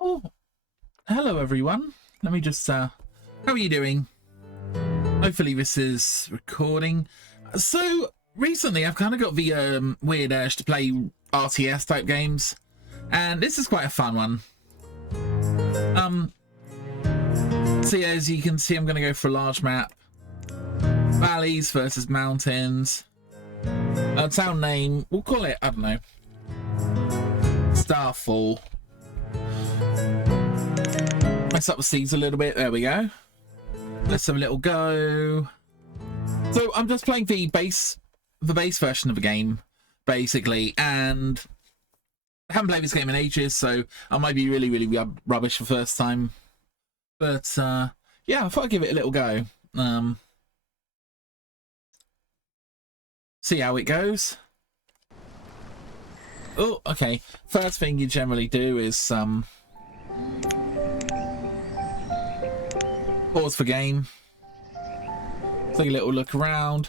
Oh, hello everyone. Let me just, how are you doing? Hopefully this is recording. So, recently I've kind of got the weird urge to play RTS type games, and this is quite a fun one. So yeah, as you can see, I'm going to go for a large map. Valleys versus mountains. Town name, we'll call it, I don't know, Starfall. Mess up the seeds a little bit. There we go. Let's have a little go. So I'm just playing the base version of the game, basically, and I haven't played this game in ages, so I might be really rubbish the first time. But yeah, I thought I'd give it a little go. See how it goes. Oh, okay. First thing you generally do is pause for game. Take a little look around.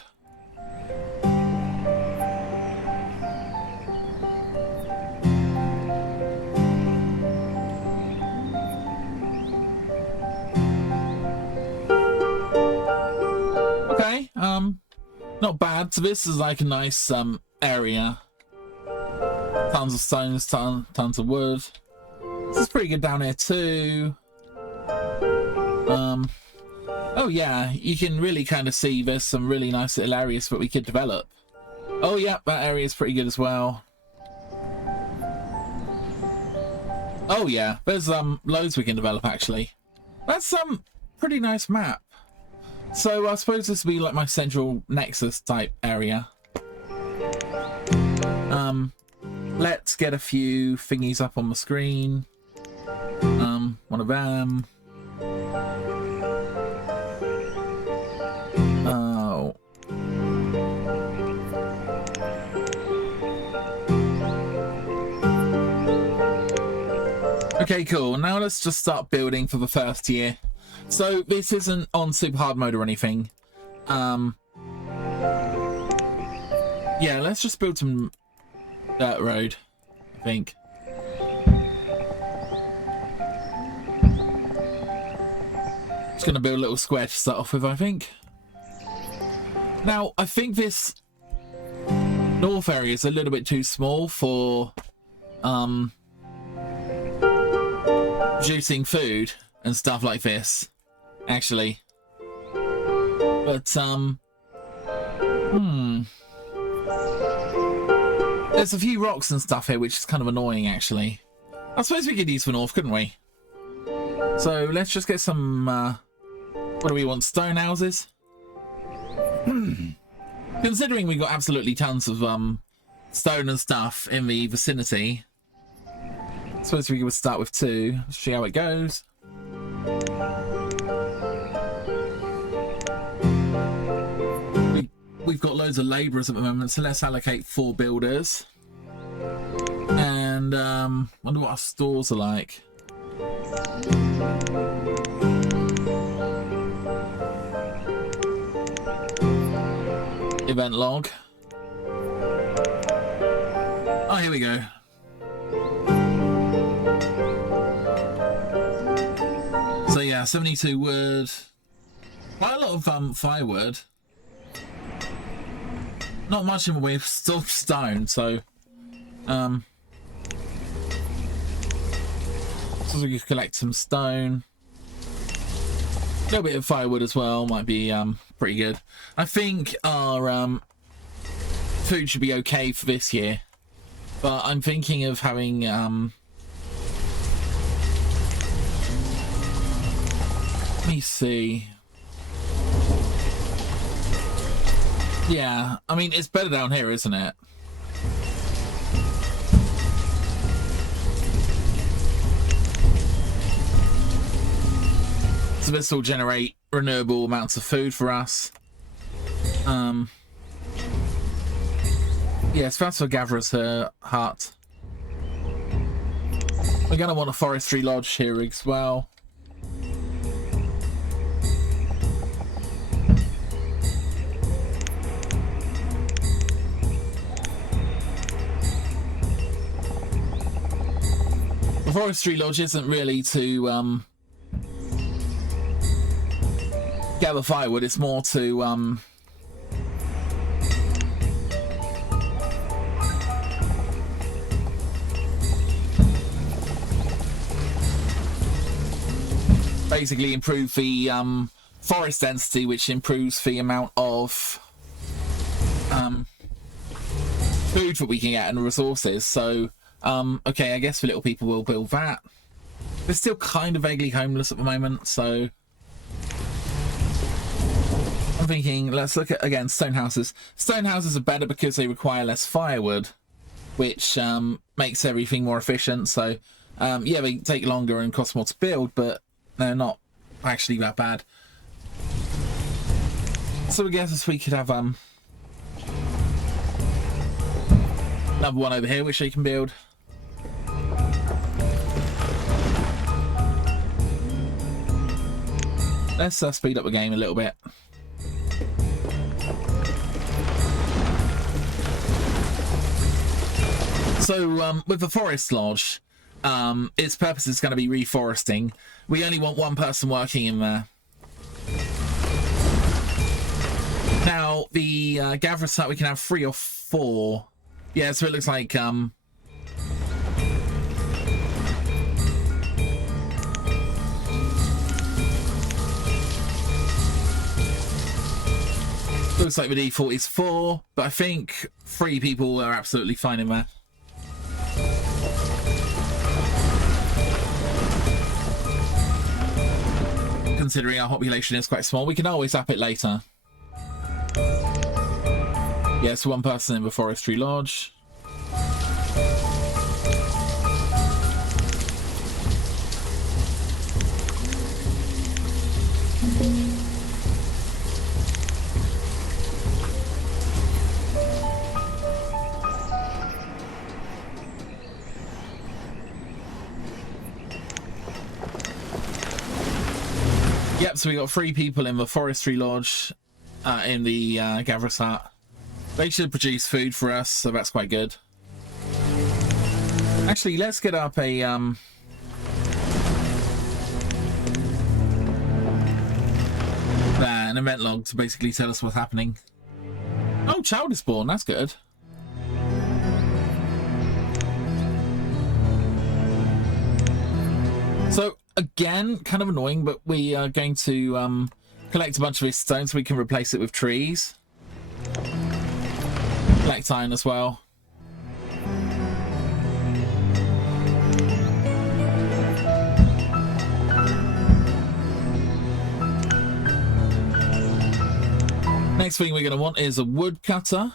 Okay, not bad. So this is like a nice area. Tons of stones, tons of wood. This is pretty good down here too. Oh yeah, you can really kind of see there's some really nice little areas that we could develop. Oh yeah, that area is pretty good as well. Oh yeah, there's loads we can develop actually. That's pretty nice map. So I suppose this would be like my central nexus type area. Let's get a few thingies up on the screen. One of them. Oh. Okay, cool. Now let's just start building for the first year. So this isn't on super hard mode or anything. Yeah, let's just build some dirt road, I think. Just gonna build a little square to start off with, I think. Now, I think this north area is a little bit too small for producing food and stuff like this, actually. But there's a few rocks and stuff here, which is kind of annoying, actually. I suppose we could use the north, couldn't we? So let's just get some, what do we want, stone houses? Considering we got absolutely tons of stone and stuff in the vicinity, I suppose we would start with 2. Let's see how it goes. We've got loads of labourers at the moment, so let's allocate 4 builders. And wonder what our stores are like. Event log. Oh, here we go. So yeah, 72 wood. Quite a lot of firewood. Not much in the way of stone, so so we can collect some stone. A little bit of firewood as well might be pretty good. I think our food should be okay for this year, but I'm thinking of having let me see. Yeah, I mean, it's better down here, isn't it? So this will generate renewable amounts of food for us. Yes, that's for Gatherer's Hut. We're going to want a forestry lodge here as well. forestry lodge isn't really to gather firewood, it's more to basically improve the forest density, which improves the amount of food that we can get and resources. So okay, I guess the little people will build that. They're still kind of vaguely homeless at the moment, so I'm thinking let's look at, again, stone houses. Stone houses are better because they require less firewood, which makes everything more efficient. So yeah, they take longer and cost more to build, but they're not actually that bad. So I guess we could have another one over here which they can build. Let's speed up the game a little bit. So with the forest lodge, its purpose is going to be reforesting. We only want one person working in there. Now the gatherer site, we can have 3 or 4. Yeah, so it looks like looks like the default is 4, but I think 3 people are absolutely fine in there. Considering our population is quite small, we can always up it later. Yes, 1 person in the forestry lodge. Yep, so we got 3 people in the forestry lodge, in the gatherer's hut. They should produce food for us, so that's quite good. Actually, let's get up a an event log to basically tell us what's happening. Oh, child is born, that's good. So again, kind of annoying, but we are going to collect a bunch of this stone so we can replace it with trees. Collect iron as well. Next thing we're going to want is a woodcutter.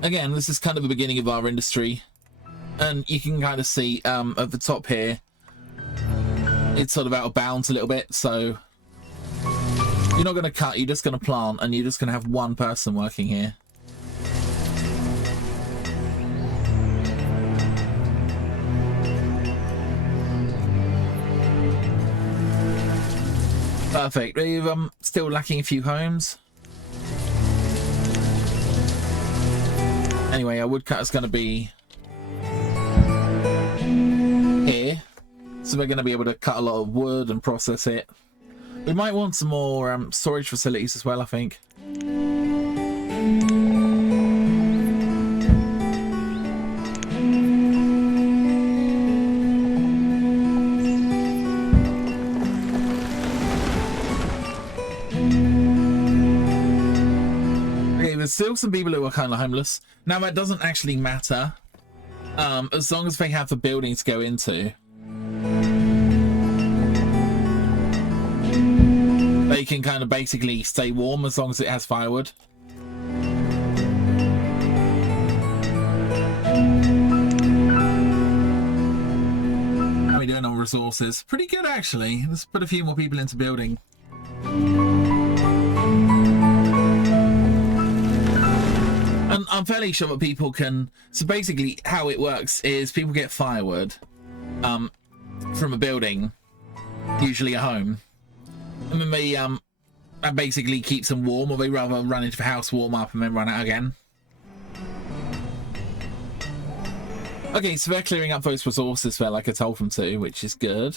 Again, this is kind of the beginning of our industry, and you can kind of see at the top here it's sort of out of bounds a little bit, so you're not going to cut, you're just going to plant, and you're just going to have 1 person working here. Perfect. We're still lacking a few homes. Anyway, our woodcutter's going to be here. So we're going to be able to cut a lot of wood and process it. We might want some more storage facilities as well, I think. Okay, there's still some people who are kind of homeless. Now, that doesn't actually matter, as long as they have the building to go into. They can kind of basically stay warm as long as it has firewood. How are we doing on resources? Pretty good, actually. Let's put a few more people into building. And I'm fairly sure that people can... So basically how it works is people get firewood from a building, usually a home. And then they, that basically keeps them warm, or they rather run into the house, warm up, and then run out again. Okay, so they're clearing up those resources there like I told them to, which is good.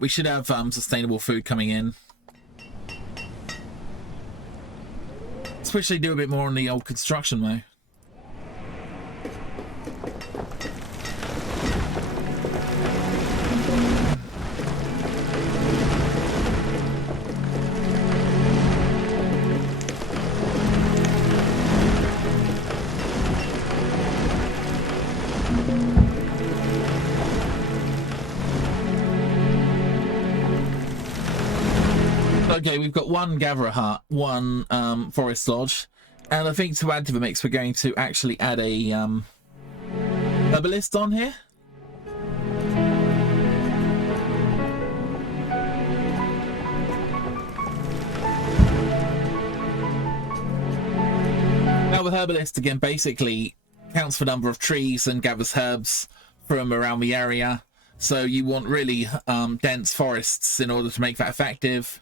We should have sustainable food coming in. Especially do a bit more on the old construction though. Okay, we've got one gatherer hut, one forest lodge, and I think to add to the mix we're going to actually add a herbalist on here. Now the herbalist again basically counts the number of trees and gathers herbs from around the area, so you want really dense forests in order to make that effective.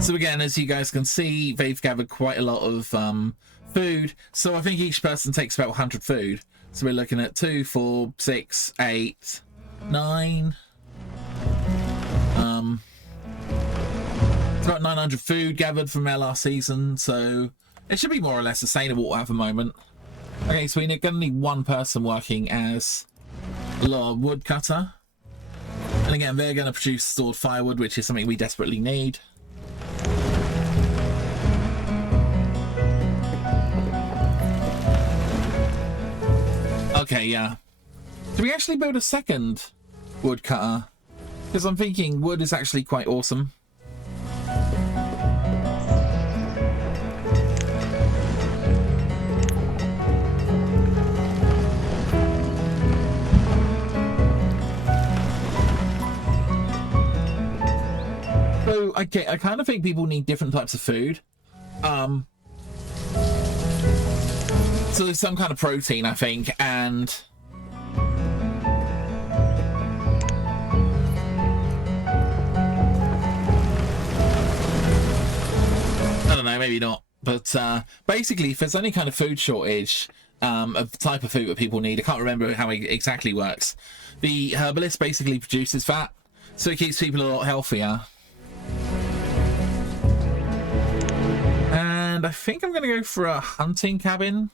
So again, as you guys can see, they've gathered quite a lot of food. So I think each person takes about 100 food. So we're looking at 2, 4, 6, 8, 9. It's about 900 food gathered from our last season. So it should be more or less sustainable at the moment. Okay, so we're going to need one person working as a woodcutter. And again, they're going to produce stored firewood, which is something we desperately need. Okay, yeah. Do we actually build a second woodcutter? Because I'm thinking wood is actually quite awesome. So, okay, I kind of think people need different types of food. So there's some kind of protein, I think, and I don't know, maybe not. But basically, if there's any kind of food shortage of the type of food that people need, I can't remember how it exactly works. The herbalist basically produces that, so it keeps people a lot healthier. And I think I'm going to go for a hunting cabin.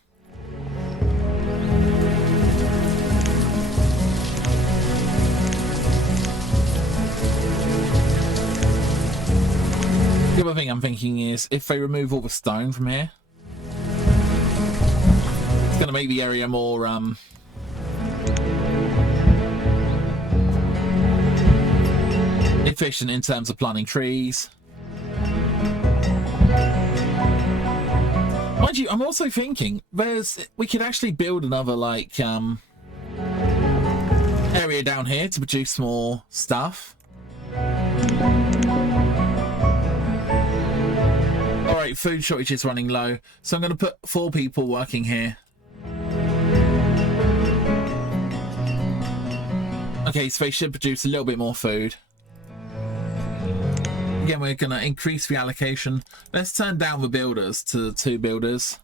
The other thing I'm thinking is if they remove all the stone from here, it's going to make the area more efficient in terms of planting trees. Mind you, I'm also thinking we could actually build another like area down here to produce more stuff. Alright, food shortage is running low, so I'm going to put 4 people working here. Okay, so they should produce a little bit more food. Again, we're going to increase the allocation. Let's turn down the builders to 2 builders.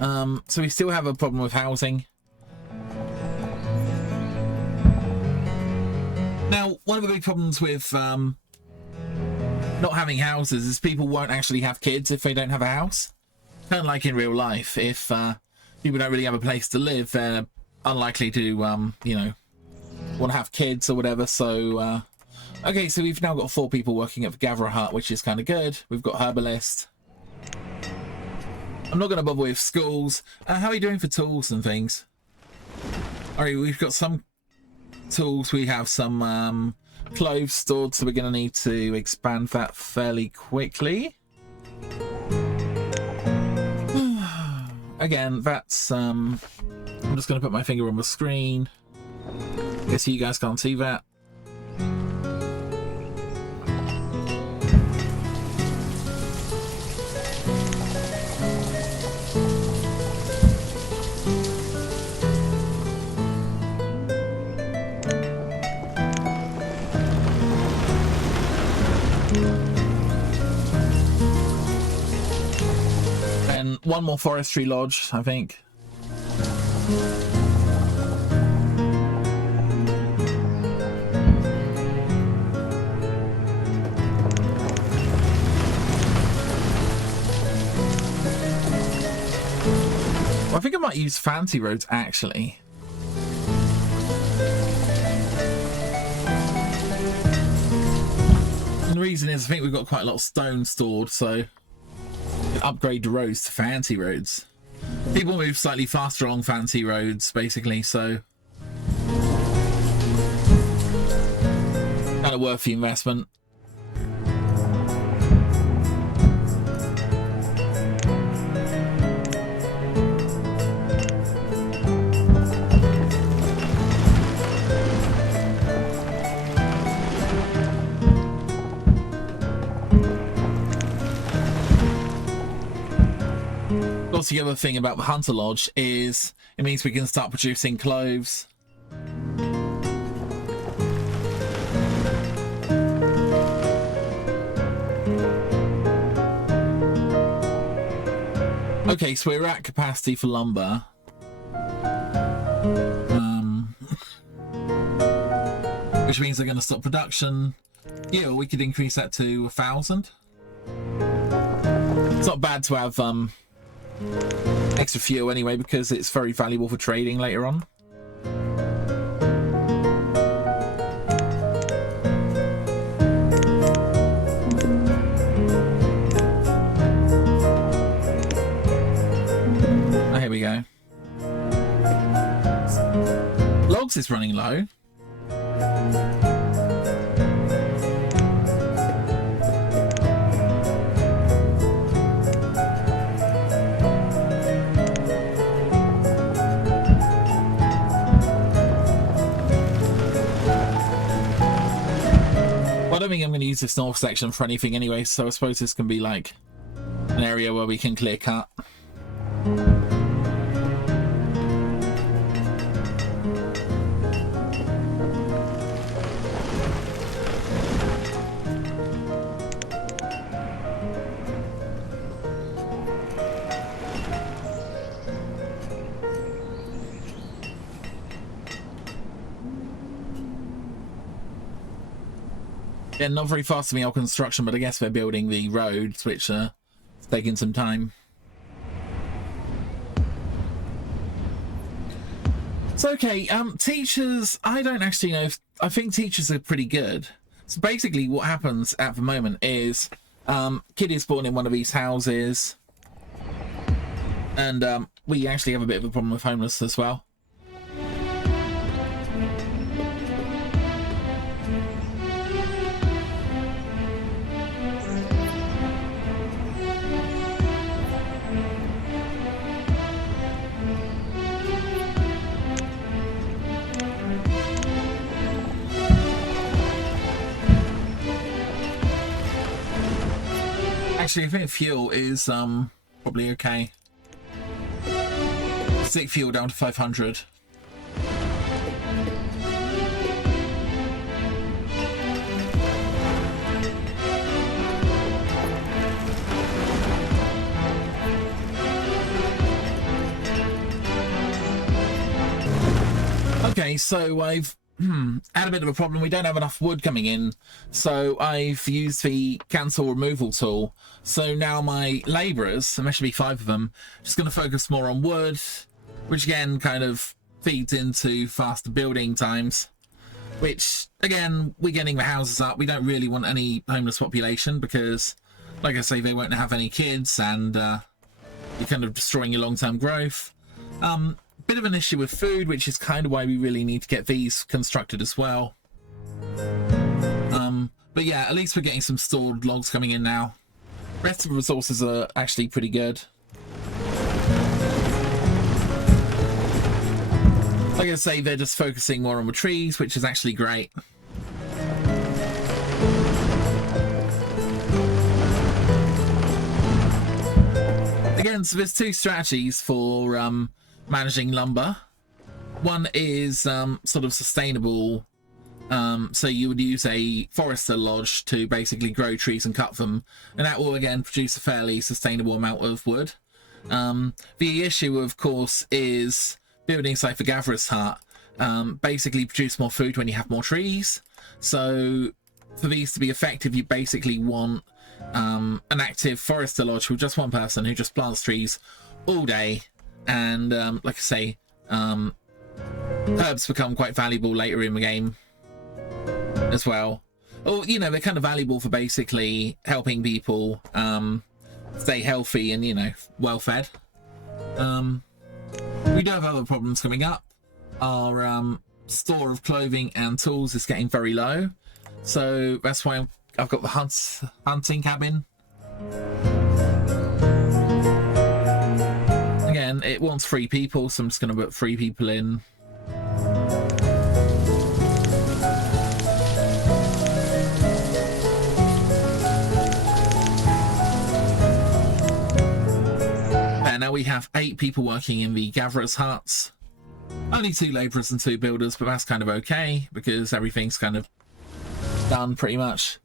So we still have a problem with housing. Now, one of the big problems with not having houses is people won't actually have kids if they don't have a house. Kind of like in real life. If people don't really have a place to live, they're unlikely to, you know, want to have kids or whatever. So, okay, so we've now got 4 people working at the Gatherer Hut, which is kind of good. We've got Herbalist. I'm not going to bother with schools. How are you doing for tools and things? Alright, we've got some tools. We have some clothes stored, so we're going to need to expand that fairly quickly. Again, that's... I'm just going to put my finger on the screen. Guess you guys can't see that. one more forestry lodge, I think. Well, I think I might use fancy roads actually. And the reason is I think we've got quite a lot of stone stored, so upgrade the roads to fancy roads. People move slightly faster along fancy roads, basically, so kind of worth the investment. The other thing about the Hunter Lodge is it means we can start producing cloves. Okay, so we're at capacity for lumber. Which means they're going to stop production. Yeah, or we could increase that to 1,000. It's not bad to have extra fuel anyway, because it's very valuable for trading later on. Oh, here we go. Logs is running low. I don't think I'm going to use this north section for anything anyway, so I suppose this can be like an area where we can clear cut. Yeah, not very fast to me on construction, but I guess they're building the roads, which are taking some time. So, okay, teachers, I don't actually know. I think teachers are pretty good. So basically what happens at the moment is kid is born in one of these houses, and we actually have a bit of a problem with homeless as well. Actually, I think fuel is probably okay. Stick fuel down to 500. Okay, so I've had a bit of a problem. We don't have enough wood coming in, so I've used the cancel removal tool. So now my labourers, and there should be 5 of them, just going to focus more on wood, which again kind of feeds into faster building times, which again, we're getting the houses up. We don't really want any homeless population because, like I say, they won't have any kids, and you're kind of destroying your long-term growth. Bit of an issue with food, which is kind of why we really need to get these constructed as well. But yeah, at least we're getting some stored logs coming in now. Rest of the resources are actually pretty good. Like I say, they're just focusing more on the trees, which is actually great. Again, so there's 2 strategies for managing lumber. One is sort of sustainable, so you would use a forester lodge to basically grow trees and cut them, and that will again produce a fairly sustainable amount of wood. The issue, of course, is buildings like the Gatherer's Hut basically produce more food when you have more trees. So for these to be effective, you basically want an active forester lodge with just one person who just plants trees all day. And like I say, herbs become quite valuable later in the game as well. Or, you know, they're kind of valuable for basically helping people stay healthy and, you know, well fed. We do have other problems coming up. Our store of clothing and tools is getting very low, so that's why I've got the hunting cabin. Again, it wants 3 people, so I'm just going to put 3 people in. And now we have 8 people working in the Gatherer's Huts. Only 2 labourers and 2 builders, but that's kind of okay because everything's kind of done pretty much.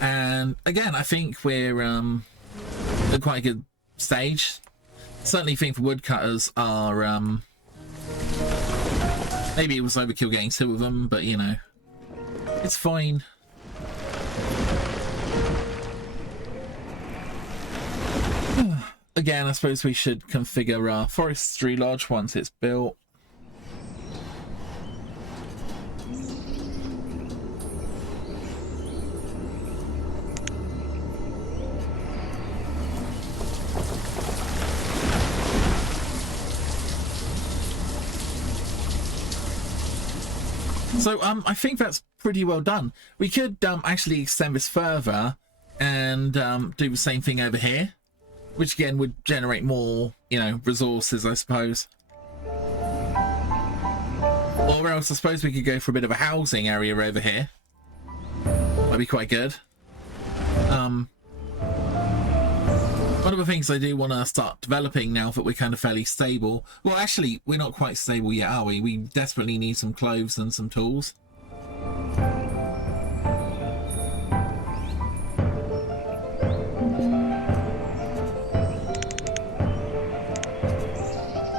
And again, I think we're at quite a good stage. Certainly think the woodcutters are maybe it was overkill getting 2 of them, but you know, it's fine. Again, I suppose we should configure our forestry lodge once it's built. So I think that's pretty well done. We could actually extend this further and do the same thing over here, which again would generate more, you know, resources, I suppose. Or else I suppose we could go for a bit of a housing area over here. Might be quite good. One of the things I do want to start developing now that we're kind of fairly stable. Well, actually, we're not quite stable yet, are we? We desperately need some clothes and some tools.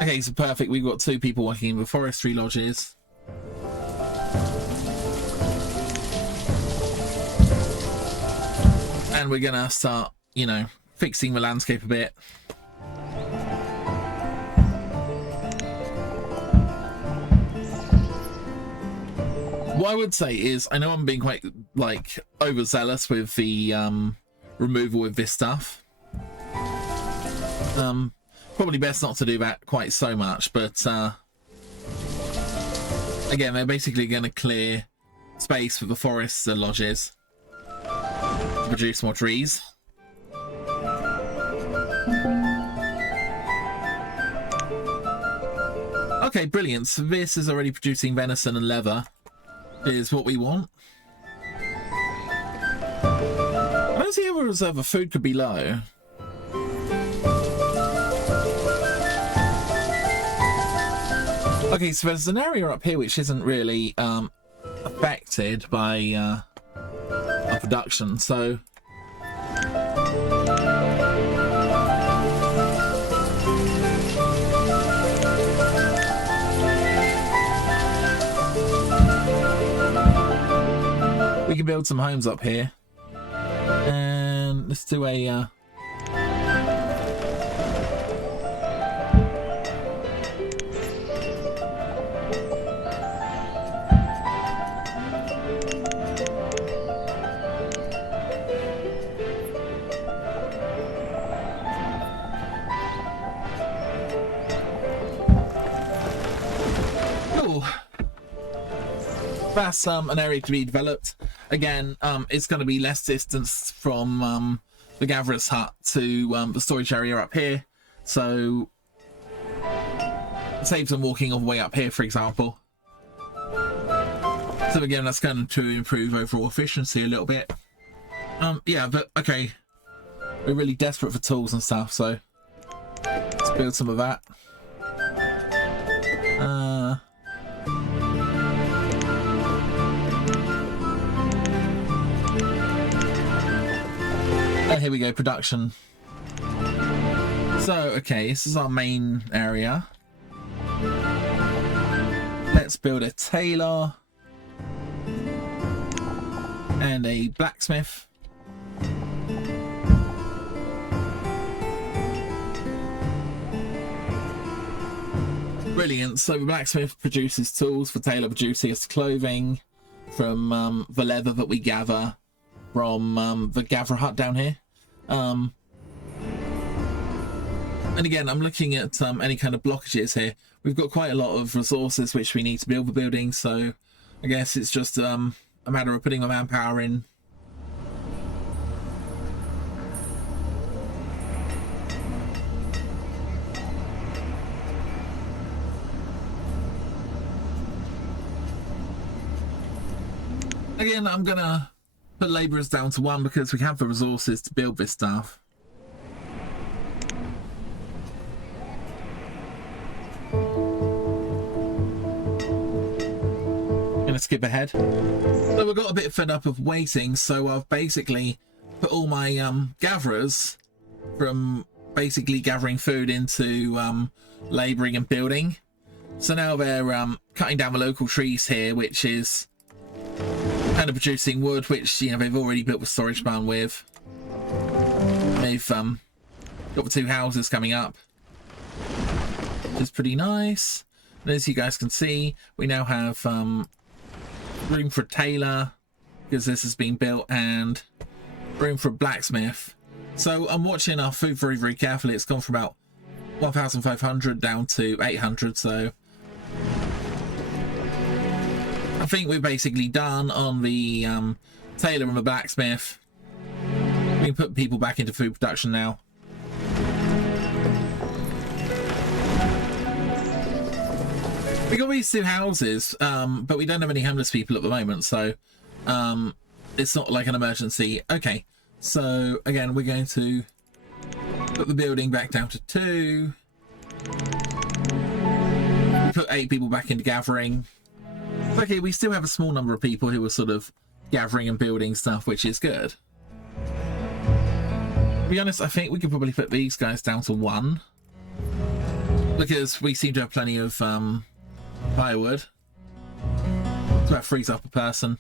Okay, so perfect. We've got 2 people working in the forestry lodges. And we're gonna start, you know, fixing the landscape a bit. What I would say is, I know I'm being quite, like, overzealous with the removal of this stuff. Probably best not to do that quite so much, but again, they're basically going to clear space for the forest lodges to produce more trees. Okay, brilliant. So this is already producing venison and leather. Is what we want. I don't see how a reserve of food could be low. Okay, so there's an area up here which isn't really affected by our production, so we can build some homes up here. And let's do a that's an area to be developed. Again, it's going to be less distance from the Gatherer's Hut to the storage area up here, so it saves them walking all the way up here, for example. So again, that's going to improve overall efficiency a little bit. Yeah, but okay, we're really desperate for tools and stuff, so let's build some of that. And here we go, production. So, okay, this is our main area. Let's build a tailor and a blacksmith. Brilliant. So the blacksmith produces tools, the tailor produces clothing from the leather that we gather from the gatherer hut down here. And again, I'm looking at any kind of blockages here. We've got quite a lot of resources which we need to build the building, so I guess it's just a matter of putting the manpower in. Again, I'm gonna put labourers down to 1 because we have the resources to build this stuff. Gonna skip ahead. So we got a bit fed up of waiting, so I've basically put all my gatherers from basically gathering food into labouring and building. So now they're cutting down the local trees here, which is kind of producing wood, which, you know, they've already built the storage barn with. They've got the 2 houses coming up, which is pretty nice. And as you guys can see, we now have room for a tailor because this has been built, and room for a blacksmith. So I'm watching our food very, very carefully. It's gone from about 1,500 down to 800, so I think we're basically done on the tailor and the blacksmith. We can put people back into food production now. We got these 2 houses, but we don't have any homeless people at the moment, so it's not like an emergency. Okay, so again, we're going to put the building back down to 2. We put 8 people back into gathering. Okay, we still have a small number of people who are sort of gathering and building stuff, which is good. To be honest, I think we could probably put these guys down to 1 because we seem to have plenty of firewood. So that frees up a person.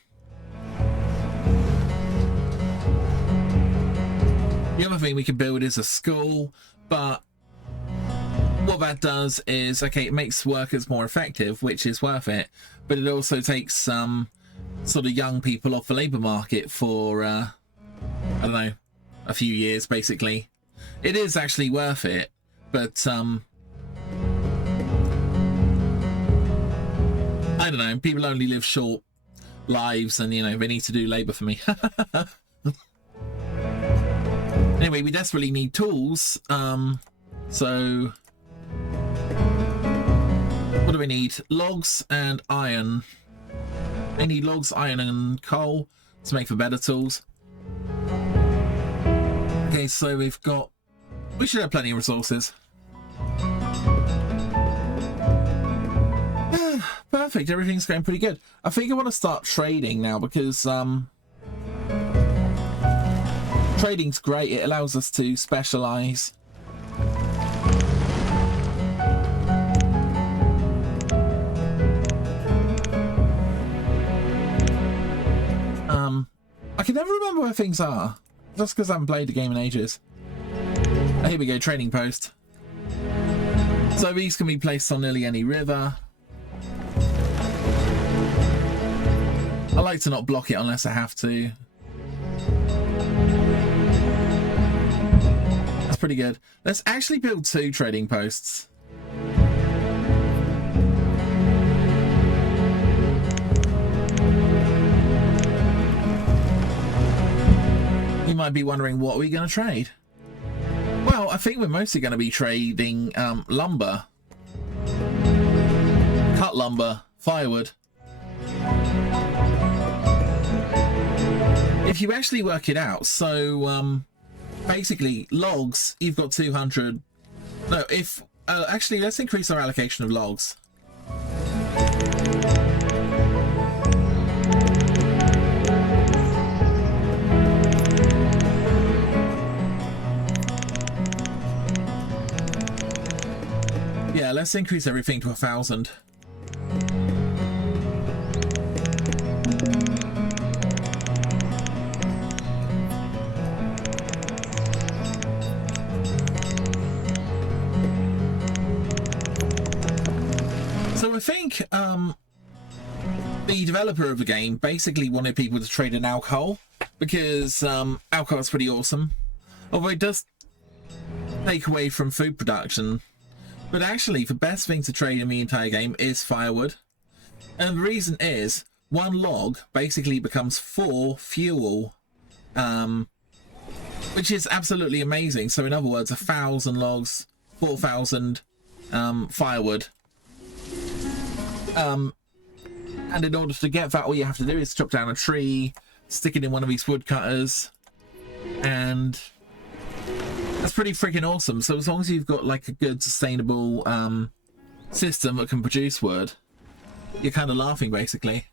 The other thing we can build is a school, but what that does is, okay, it makes workers more effective, which is worth it, but it also takes some sort of young people off the labour market for I don't know, a few years basically. It is actually worth it, but I don't know, people only live short lives, and you know, they need to do labour for me. Anyway, we desperately need tools, so what do we need? Logs and iron. I need logs, iron and coal to make for better tools. Okay, so we should have plenty of resources. Perfect, everything's going pretty good. I think I want to start trading now because trading's great. It allows us to specialize. I can never remember where things are, just because I haven't played the game in ages. Oh, here we go, trading post. So these can be placed on nearly any river. I like to not block it unless I have to. That's pretty good. Let's actually build 2 trading posts. You might be wondering, what are we going to trade? Well, I think we're mostly going to be trading lumber, cut lumber, firewood. If you actually work it out, so basically logs, you've got 200. No, if actually, let's increase our allocation of logs. let's increase everything to 1,000. So I think the developer of the game basically wanted people to trade in alcohol because alcohol is pretty awesome, although it does take away from food production. But actually, the best thing to trade in the entire game is firewood. And the reason is, one log basically becomes 4 fuel, which is absolutely amazing. So in other words, 1,000 logs, 4,000 firewood. And in order to get that, all you have to do is chop down a tree, stick it in one of these woodcutters, and that's pretty freaking awesome. So as long as you've got like a good sustainable system that can produce wood, you're kind of laughing basically.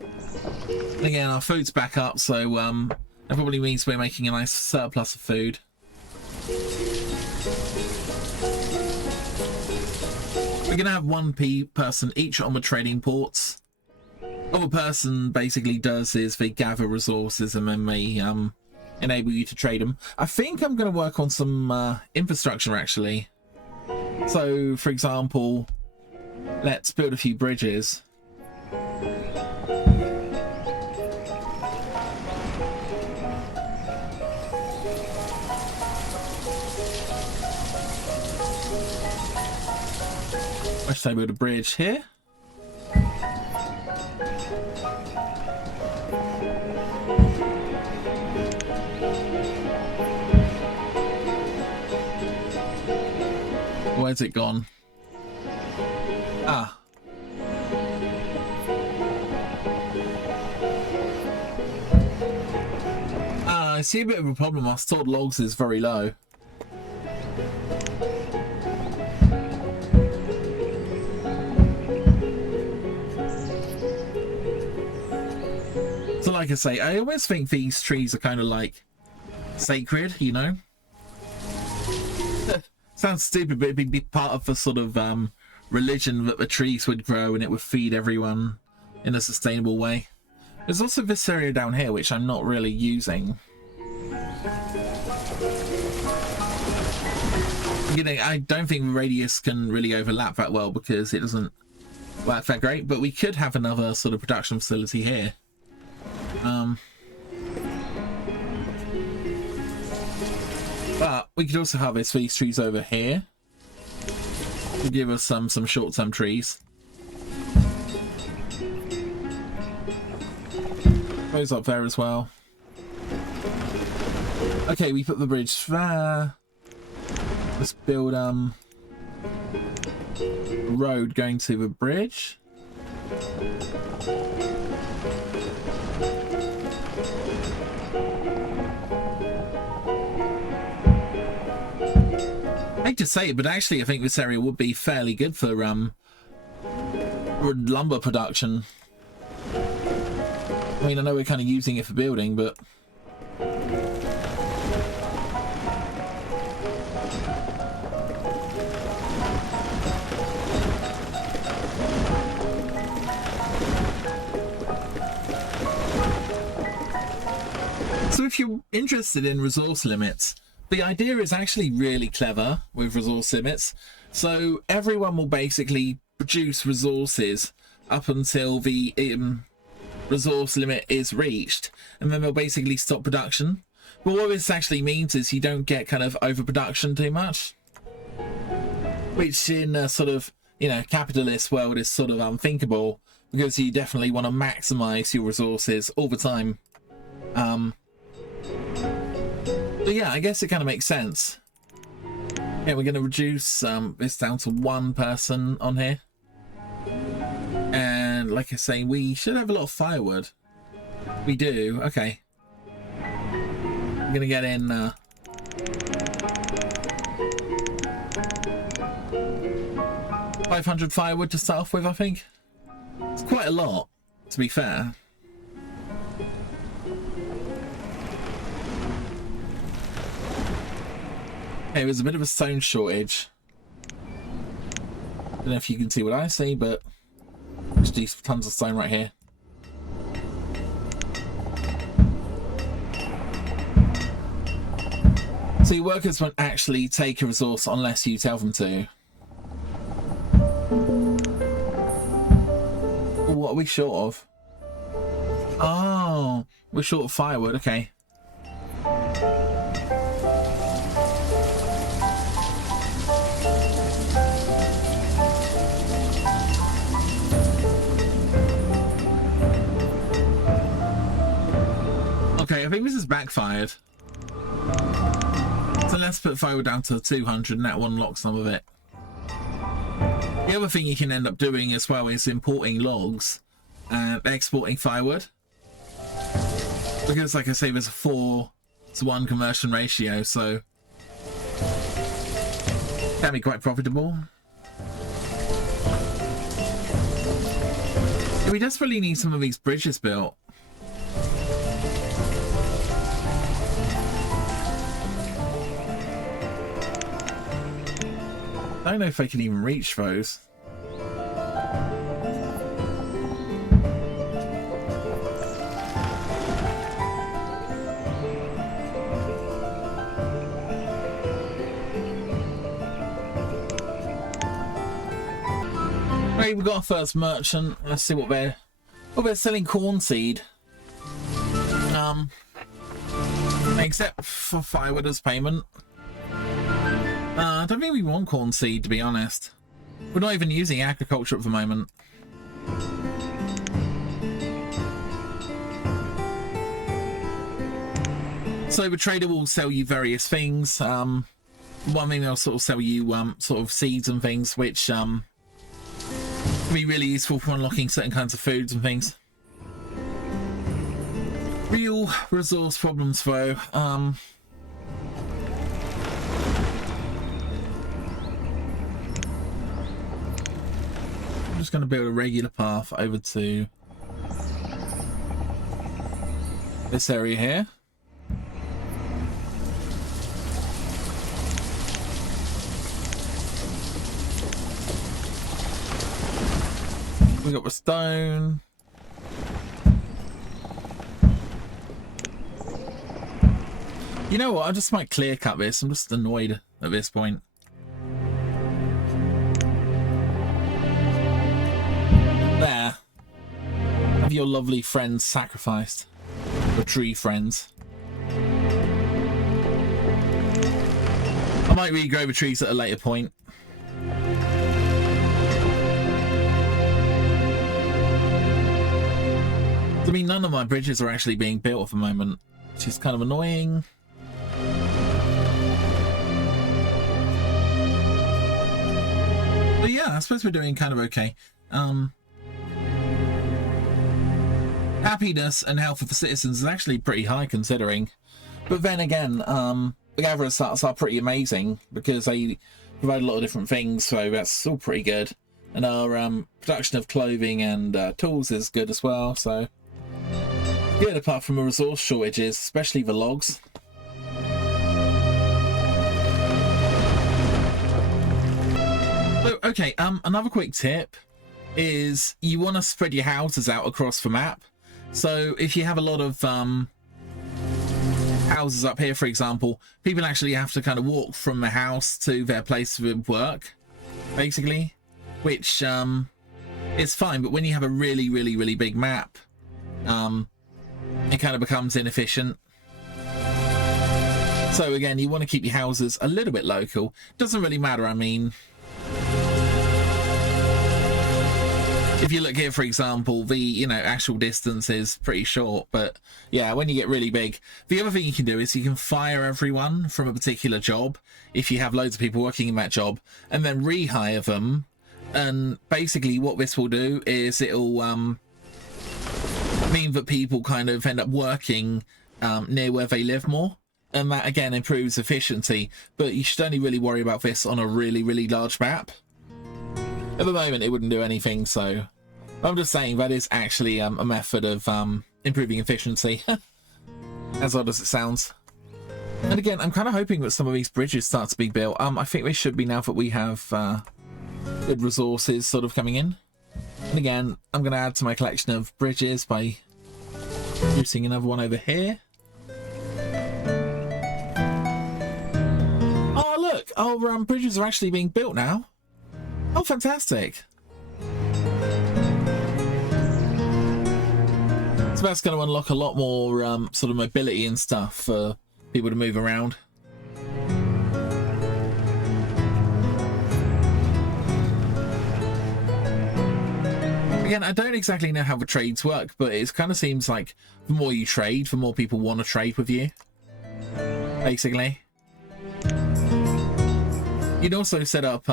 And again, our food's back up, so that probably means we're making a nice surplus of food. We're gonna have one person each on the trading ports. All the person basically does is they gather resources and then they enable you to trade them. I think I'm going to work on some infrastructure actually. So for example, let's build a few bridges. I should build a bridge here. Where's it gone? Ah. I see a bit of a problem. Our stored logs is very low. So like I say, I always think these trees are kind of like sacred, you know? Sounds stupid, but it'd be part of the sort of religion that the trees would grow and it would feed everyone in a sustainable way. There's also this area down here, which I'm not really using. You know, I don't think the radius can really overlap that well because it doesn't work that great, but we could have another sort of production facility here. But we could also harvest these trees over here to give us some short-term trees. Those up there as well. Okay, we put the bridge there. Let's build a road going to the bridge. I hate to say it, but actually I think this area would be fairly good for lumber production. I mean, I know we're kind of using it for building, but so if you're interested in resource limits, the idea is actually really clever with resource limits. So everyone will basically produce resources up until the resource limit is reached, and then they'll basically stop production. But what this actually means is you don't get kind of overproduction too much, which in a sort of, you know, capitalist world is sort of unthinkable, because you definitely want to maximize your resources all the time. But yeah, I guess it kind of makes sense. Yeah, we're going to reduce this down to one person on here. And like I say, we should have a lot of firewood. We do, okay. I'm going to get in 500 firewood to start off with, I think. It's quite a lot, to be fair. Okay, there's a bit of a stone shortage. Don't know if you can see what I see, but there's these tons of stone right here. So your workers won't actually take a resource unless you tell them to. What are we short of? Oh, we're short of firewood, okay. Okay, I think this is backfired. So let's put firewood down to 200 and that one unlocks some of it. The other thing you can end up doing as well is importing logs and exporting firewood. Because like I say, there's a 4:1 conversion ratio, so can be quite profitable. Yeah, we desperately need some of these bridges built. I don't know if I can even reach those. Right, we've got our first merchant. Let's see what they're selling corn seed. Except for firewood as payment. I don't think we want corn seed, to be honest. We're not even using agriculture at the moment. So the trader will sell you various things. One thing they'll sort of sell you sort of seeds and things, which can be really useful for unlocking certain kinds of foods and things. Real resource problems though. I'm just going to build a regular path over to this area here. We got the stone. You know what? I just might clear cut this. I'm just annoyed at this point. There. Have your lovely friends sacrificed. Your tree friends. I might regrow the trees at a later point. I mean, none of my bridges are actually being built at the moment, which is kind of annoying. But yeah, I suppose we're doing kind of okay. Happiness and health of the citizens is actually pretty high considering. But then again, the gatherer stats are pretty amazing because they provide a lot of different things, so that's all pretty good. And our production of clothing and tools is good as well, so good apart from the resource shortages, especially the logs. So, okay, another quick tip is you want to spread your houses out across the map. So if you have a lot of houses up here, for example, people actually have to kind of walk from the house to their place of work, basically, which is fine. But when you have a really, really, really big map, it kind of becomes inefficient. So again, you want to keep your houses a little bit local. Doesn't really matter, I mean, if you look here, for example, the actual distance is pretty short, but yeah, when you get really big, the other thing you can do is you can fire everyone from a particular job if you have loads of people working in that job, and then rehire them. And basically, what this will do is it'll mean that people kind of end up working near where they live more, and that again improves efficiency. But you should only really worry about this on a really, really large map. At the moment, it wouldn't do anything, so I'm just saying that is actually a method of improving efficiency, as odd as it sounds. And again, I'm kind of hoping that some of these bridges start to be built. I think they should be now that we have good resources sort of coming in. And again, I'm going to add to my collection of bridges by producing another one over here. Oh, look! Our bridges are actually being built now. Oh, fantastic. So that's going to unlock a lot more sort of mobility and stuff for people to move around. Again, I don't exactly know how the trades work, but it kind of seems like the more you trade, the more people want to trade with you, basically. You'd also set up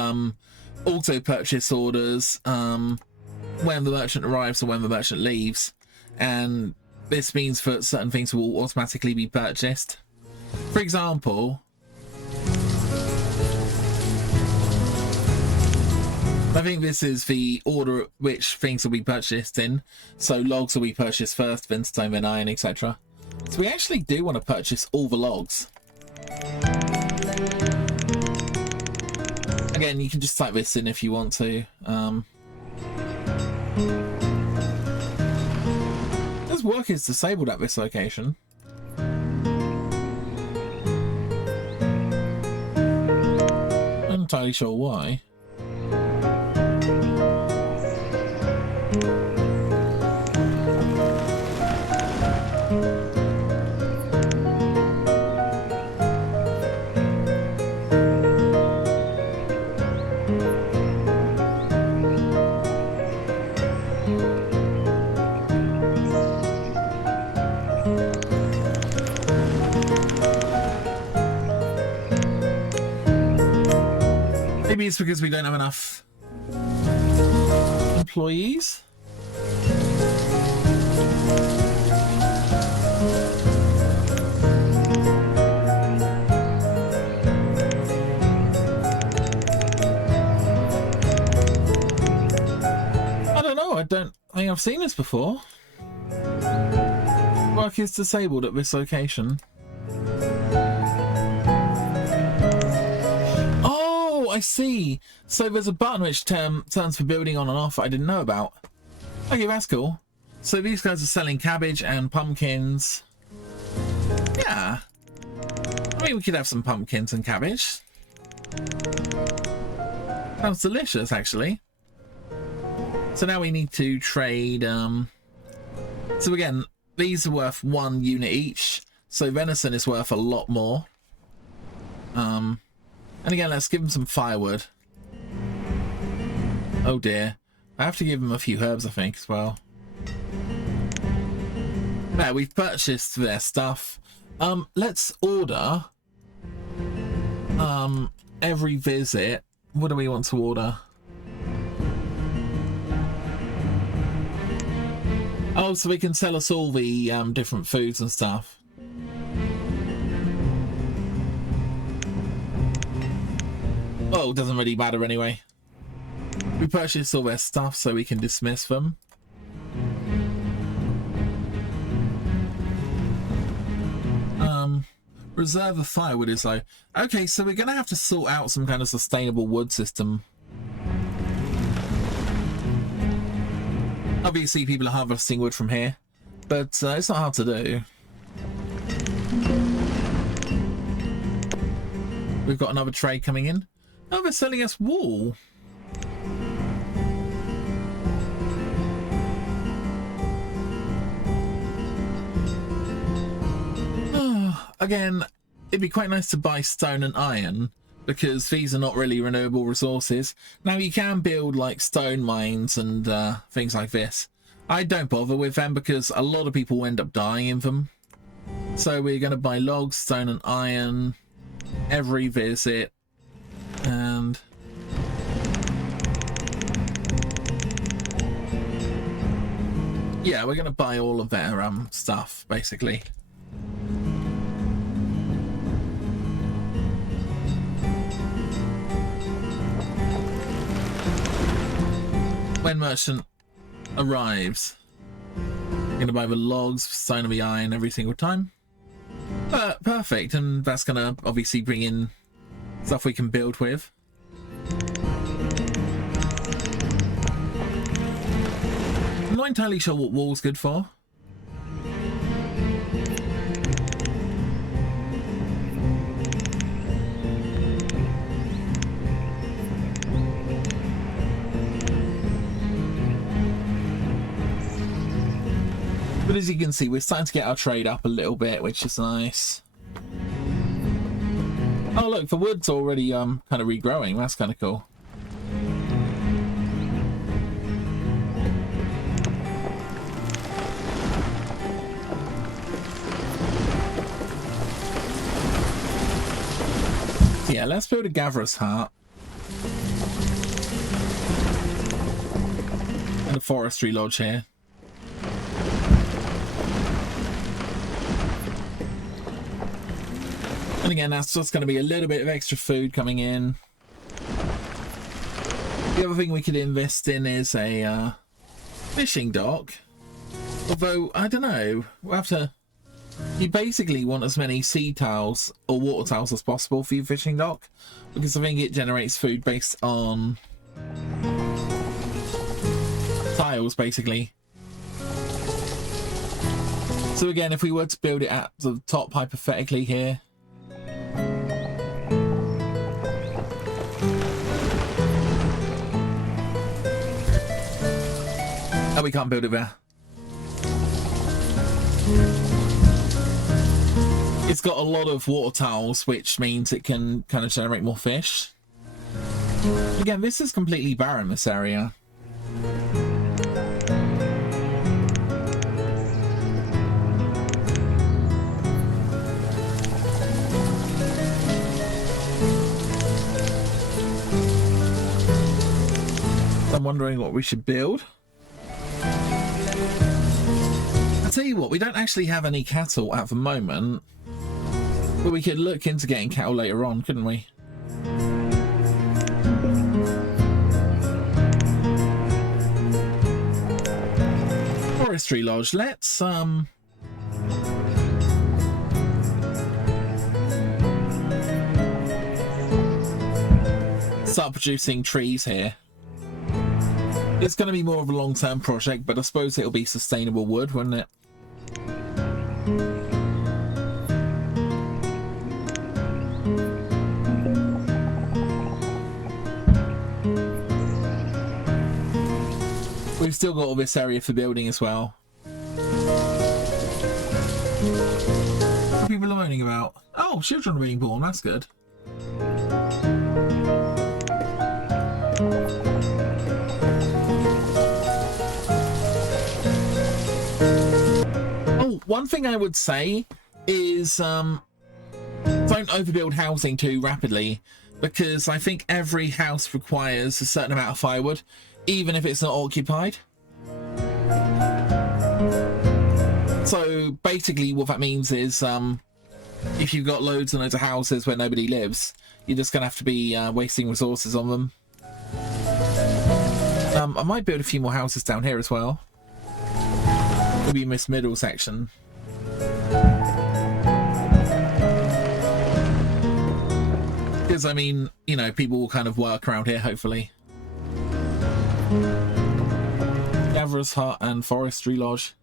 auto purchase orders when the merchant arrives or when the merchant leaves, and this means that certain things will automatically be purchased. For example, I think this is the order at which things will be purchased in. So logs will be purchased first, then stone, then iron, etc. So we actually do want to purchase all the logs. Again, you can just type this in if you want to. This work is disabled at this location. I'm not entirely sure why. Maybe it's because we don't have enough employees. I don't know. I don't think I've seen this before. Work is disabled at this location. I see. So there's a button which turns the building on and off I didn't know about. Okay, that's cool. So these guys are selling cabbage and pumpkins. Yeah. I mean, we could have some pumpkins and cabbage. Sounds delicious, actually. So now we need to trade. So again, these are worth 1 unit each. So venison is worth a lot more. And again, let's give him some firewood. Oh dear. I have to give him a few herbs, I think, as well. Now, we've purchased their stuff. Let's order every visit. What do we want to order? Oh, so we can sell us all the different foods and stuff. Oh, it doesn't really matter anyway. We purchased all their stuff so we can dismiss them. Reserve of firewood is low. Okay, so we're going to have to sort out some kind of sustainable wood system. Obviously, people are harvesting wood from here, but it's not hard to do. We've got another trade coming in. Oh, they're selling us wool. Again, it'd be quite nice to buy stone and iron, because these are not really renewable resources. Now, you can build like stone mines and things like this. I don't bother with them because a lot of people end up dying in them. So we're going to buy logs, stone and iron every visit. And yeah, we're going to buy all of their stuff, basically. When merchant arrives, I'm going to buy the logs, stone and the iron every single time. Perfect, and that's going to obviously bring in stuff we can build with. not entirely sure what wool's good for. But as you can see, we're starting to get our trade up a little bit, which is nice. Oh look, the wood's already kind of regrowing. That's kind of cool. So yeah, let's build a gatherer's hut and a forestry lodge here. And again, that's just going to be a little bit of extra food coming in. The other thing we could invest in is a fishing dock. Although, I don't know, we'll have to... You basically want as many sea tiles or water tiles as possible for your fishing dock, because I think it generates food based on tiles, basically. So again, if we were to build it at the top, hypothetically here, oh, we can't build it there. It's got a lot of water tiles, which means it can kind of generate more fish. Again, this is completely barren, this area. I'm wondering what we should build. I'll tell you what, we don't actually have any cattle at the moment, but we could look into getting cattle later on, couldn't we? Forestry lodge. Let's start producing trees here. It's going to be more of a long-term project, but I suppose it'll be sustainable wood, wouldn't it? We've still got all this area for building as well. What are people learning about? Oh, children are being born, that's good. Oh, one thing I would say is don't overbuild housing too rapidly, because I think every house requires a certain amount of firewood, even if it's not occupied. So basically what that means is if you've got loads and loads of houses where nobody lives, you're just gonna have to be wasting resources on them. I might build a few more houses down here as well. Maybe in this middle section. Because I mean, you know, people will kind of work around here, hopefully. Gatherer's hut and forestry lodge.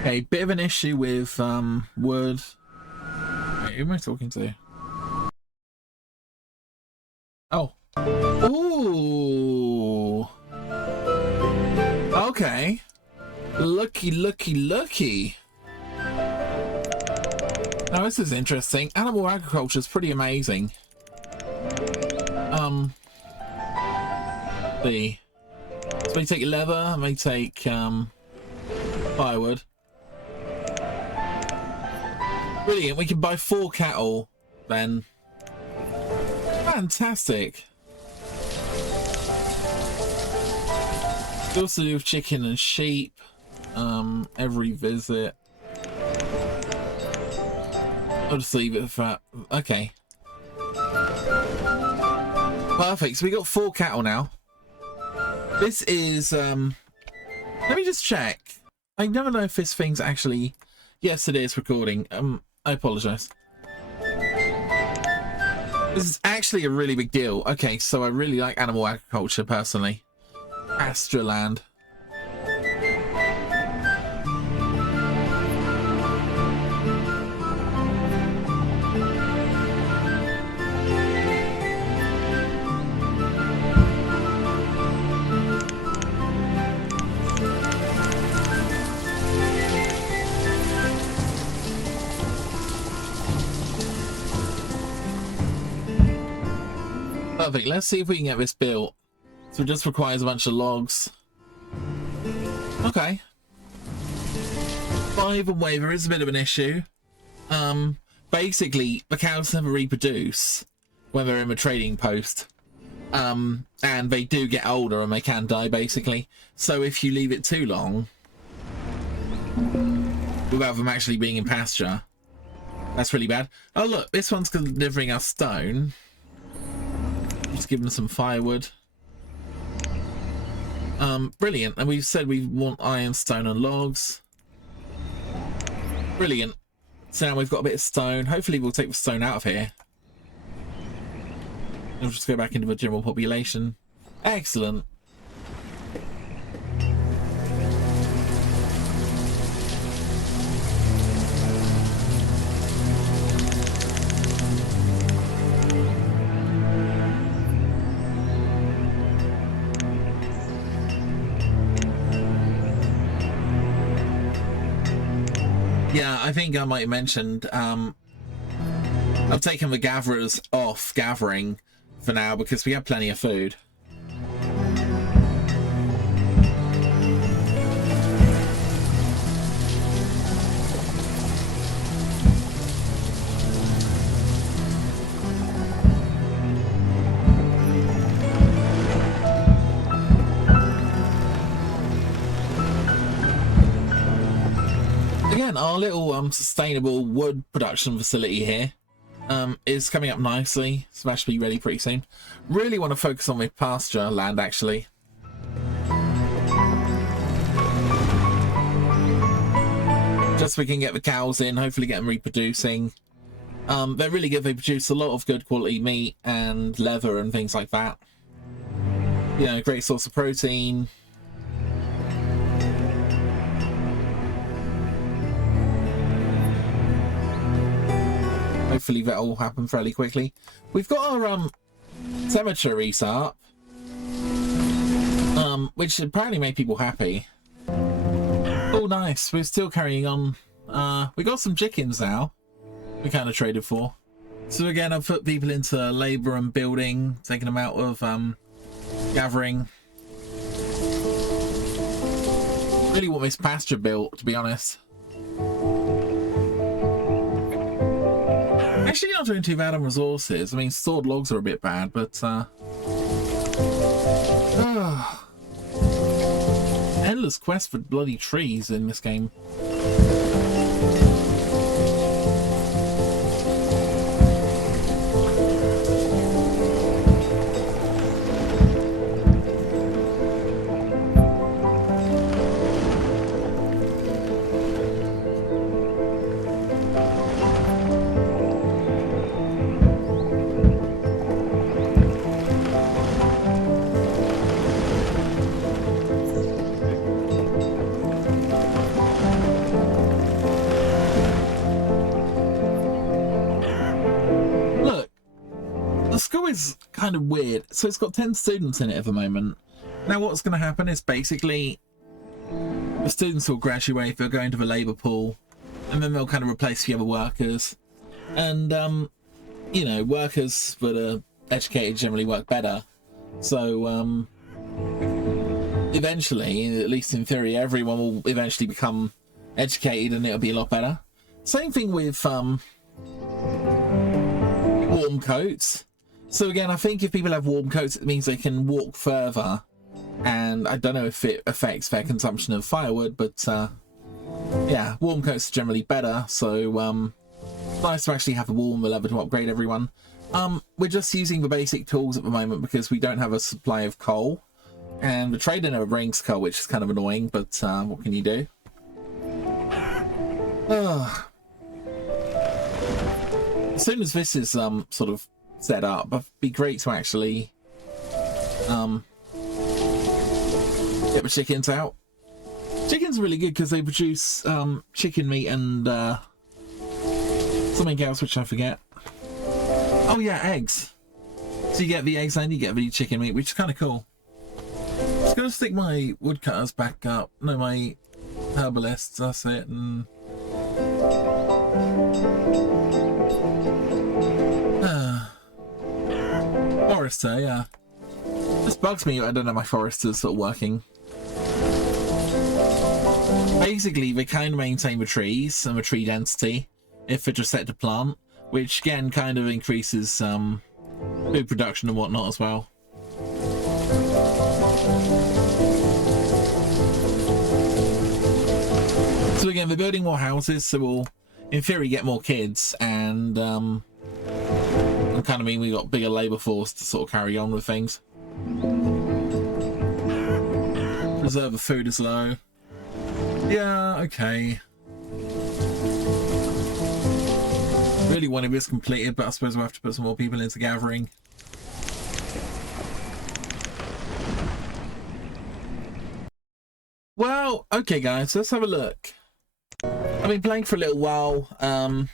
Okay, bit of an issue with wood. Wait, who am I talking to? Oh. Ooh. Okay. Looky, looky, looky. Now this is interesting. Animal agriculture is pretty amazing. See. So we take leather, I may take firewood. Brilliant, we can buy 4 cattle then. Fantastic. We also do chicken and sheep every visit. I'll just leave it for that. Okay. Perfect. So we got 4 cattle now. This is let me just check. I never know if this thing's actually... Yes, it is recording. I apologize. This is actually a really big deal. Okay, so I really like animal agriculture personally. Pasture land. Perfect. Let's see if we can get this built. So it just requires a bunch of logs. Okay. 5 and waver is a bit of an issue. Basically, the cows never reproduce when they're in a trading post. And they do get older and they can die, basically. So if you leave it too long, without them actually being in pasture, that's really bad. Oh look, this one's delivering us stone. Just give them some firewood. Brilliant. And we've said we want iron, stone and logs. Brilliant. So now we've got a bit of stone. Hopefully we'll take the stone out of here. We'll just go back into the general population. Excellent. Yeah, I think I might have mentioned, I've taken the gatherers off gathering for now because we have plenty of food. Again, our little sustainable wood production facility here is coming up nicely, so that should be ready pretty soon. Really want to focus on the pasture land actually. Just so we can get the cows in, hopefully get them reproducing. They're really good, they produce a lot of good quality meat and leather and things like that. You know, great source of protein. Hopefully that'll happen fairly quickly. We've got our cemeteries up, which apparently made people happy. Oh, nice. We're still carrying on. We got some chickens now. We kind of traded for. So again, I've put people into labour and building, taking them out of gathering. Really want this pasture built, to be honest. Actually not doing too bad on resources. I mean, stored logs are a bit bad, but endless quest for bloody trees in this game. Is kind of weird. So it's got 10 students in it at the moment. Now what's going to happen is basically the students will graduate, they'll go into the labour pool, and then they'll kind of replace the other workers. And you know, workers that are educated generally work better. So eventually, at least in theory, everyone will eventually become educated and it'll be a lot better. Same thing with warm coats. So again, I think if people have warm coats, it means they can walk further and I don't know if it affects their consumption of firewood, but yeah, warm coats are generally better, so nice to actually have a warmer level to upgrade everyone. We're just using the basic tools at the moment because we don't have a supply of coal, and the trader never brings coal, which is kind of annoying, but what can you do? As soon as this is sort of set up, it'd be great to actually get the chickens out. Chickens are really good because they produce chicken meat and something else which I forget. Oh yeah, eggs. So you get the eggs and you get the chicken meat, which is kind of cool. Just gonna stick my woodcutters back up. No, my herbalists, that's it. And forester, yeah. This bugs me. I don't know my foresters sort of working. Basically, they kind of maintain the trees and the tree density if they're just set to plant, which again kind of increases food production and whatnot as well. So again, they're building more houses, so we'll in theory get more kids, and it kind of mean we got bigger labour force to sort of carry on with things. Reserve of food is low. Yeah, okay. Really wanted this completed, but I suppose we'll have to put some more people into gathering. Well, okay guys, let's have a look. I've been playing for a little while, and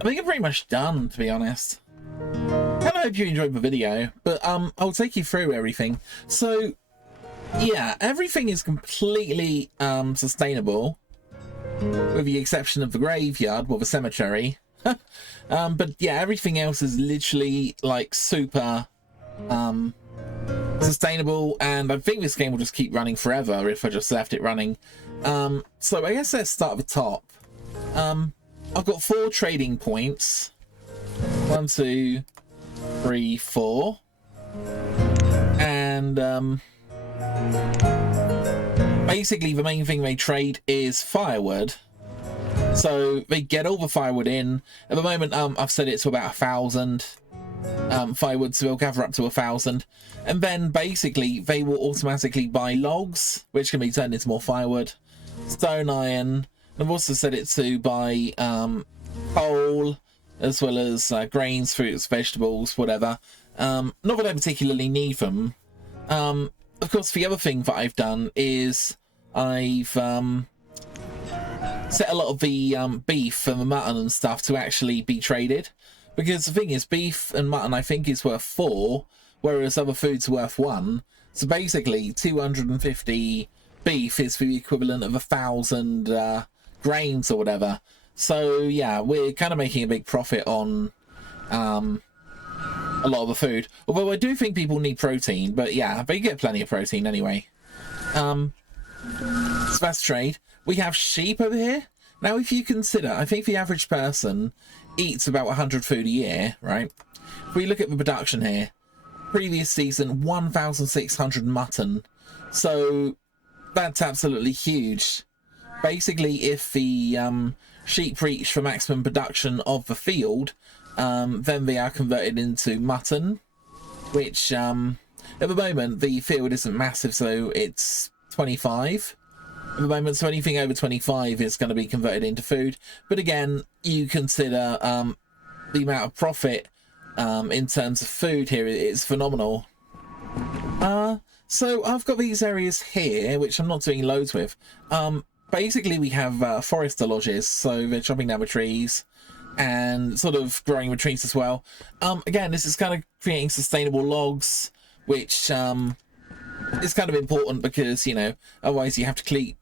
I think I'm pretty much done, to be honest. And I hope you enjoyed the video, but I'll take you through everything. So yeah, everything is completely sustainable, with the exception of the graveyard, well, the cemetery. But yeah, everything else is literally like super sustainable, and I think this game will just keep running forever if I just left it running. So I guess let's start at the top. I've got 4 trading points. 1, 2, 3, 4. And basically the main thing they trade is firewood. So they get all the firewood in. At the moment, I've set it to about 1,000 firewood, so they'll gather up to 1,000. And then basically they will automatically buy logs, which can be turned into more firewood, stone, iron. I've also set it to buy coal, as well as grains, fruits, vegetables, whatever. Not that I particularly need them. Of course, the other thing that I've done is I've set a lot of the beef and the mutton and stuff to actually be traded. Because the thing is, beef and mutton I think is worth 4, whereas other foods are worth 1. So basically, 250 beef is the equivalent of 1,000 grains or whatever. So yeah, we're kind of making a big profit on a lot of the food. Although I do think people need protein, but yeah, they get plenty of protein anyway. So that's trade. We have sheep over here. Now, if you consider, I think the average person eats about 100 food a year, right? If we look at the production here, previous season, 1,600 mutton. So that's absolutely huge. Basically, if the sheep reach the maximum production of the field, then they are converted into mutton, which at the moment the field isn't massive, so it's 25 at the moment, so anything over 25 is going to be converted into food. But again, you consider the amount of profit in terms of food here is phenomenal. So I've got these areas here which I'm not doing loads with. Basically we have forester lodges, so they're chopping down the trees and sort of growing the trees as well. Again, this is kind of creating sustainable logs, which is kind of important because, you know, otherwise you have to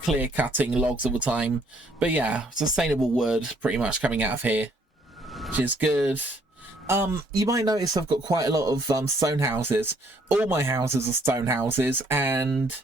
clear cutting logs all the time. But yeah, sustainable wood pretty much coming out of here, which is good. You might notice I've got quite a lot of stone houses. All my houses are stone houses, and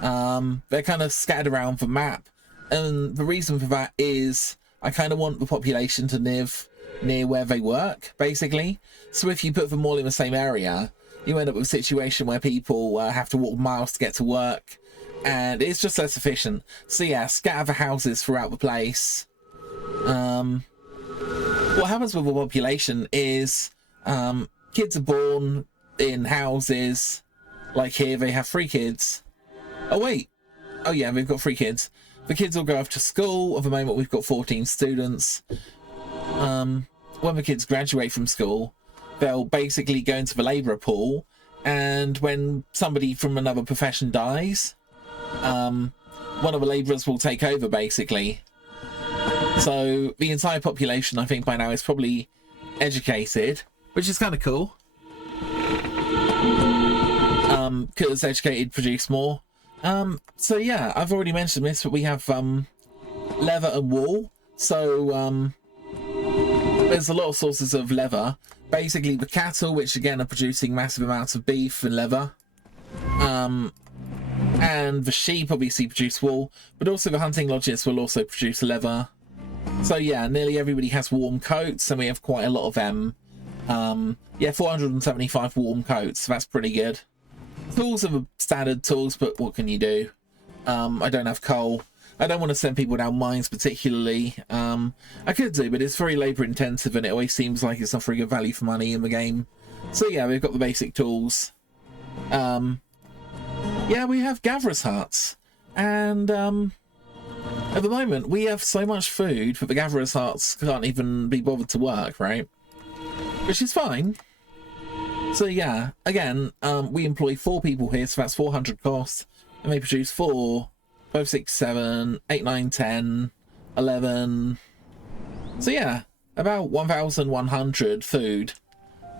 they're kind of scattered around the map. And the reason for that is I kind of want the population to live near where they work, basically. So if you put them all in the same area, you end up with a situation where people have to walk miles to get to work, and it's just less efficient. So yeah, scatter the houses throughout the place. What happens with the population is kids are born in houses. Like here, they have 3 kids. Oh wait, oh yeah, we've got 3 kids. The kids all go off to school. At the moment, we've got 14 students. When the kids graduate from school, they'll basically go into the labourer pool, and when somebody from another profession dies, one of the labourers will take over, basically. So the entire population, I think by now, is probably educated, which is kind of cool. Because educated produce more. So yeah, I've already mentioned this, but we have leather and wool. So there's a lot of sources of leather. Basically the cattle, which again are producing massive amounts of beef and leather. And the sheep obviously produce wool, but also the hunting lodges will also produce leather. So yeah, nearly everybody has warm coats, and we have quite a lot of them. Yeah, 475 warm coats, so that's pretty good. Tools are the standard tools, but what can you do? I don't have coal. I don't want to send people down mines particularly. I could do, but it's very labour intensive, and it always seems like it's not very good value for money in the game. So yeah, we've got the basic tools. Yeah, we have gatherers' huts, and at the moment we have so much food that the gatherers' huts can't even be bothered to work, right? Which is fine. So yeah, again, we employ 4 people here, so that's 400 costs, and they produce 4, 5, 6, 7, 8, 9, 10, 11. So yeah, about 1,100 food.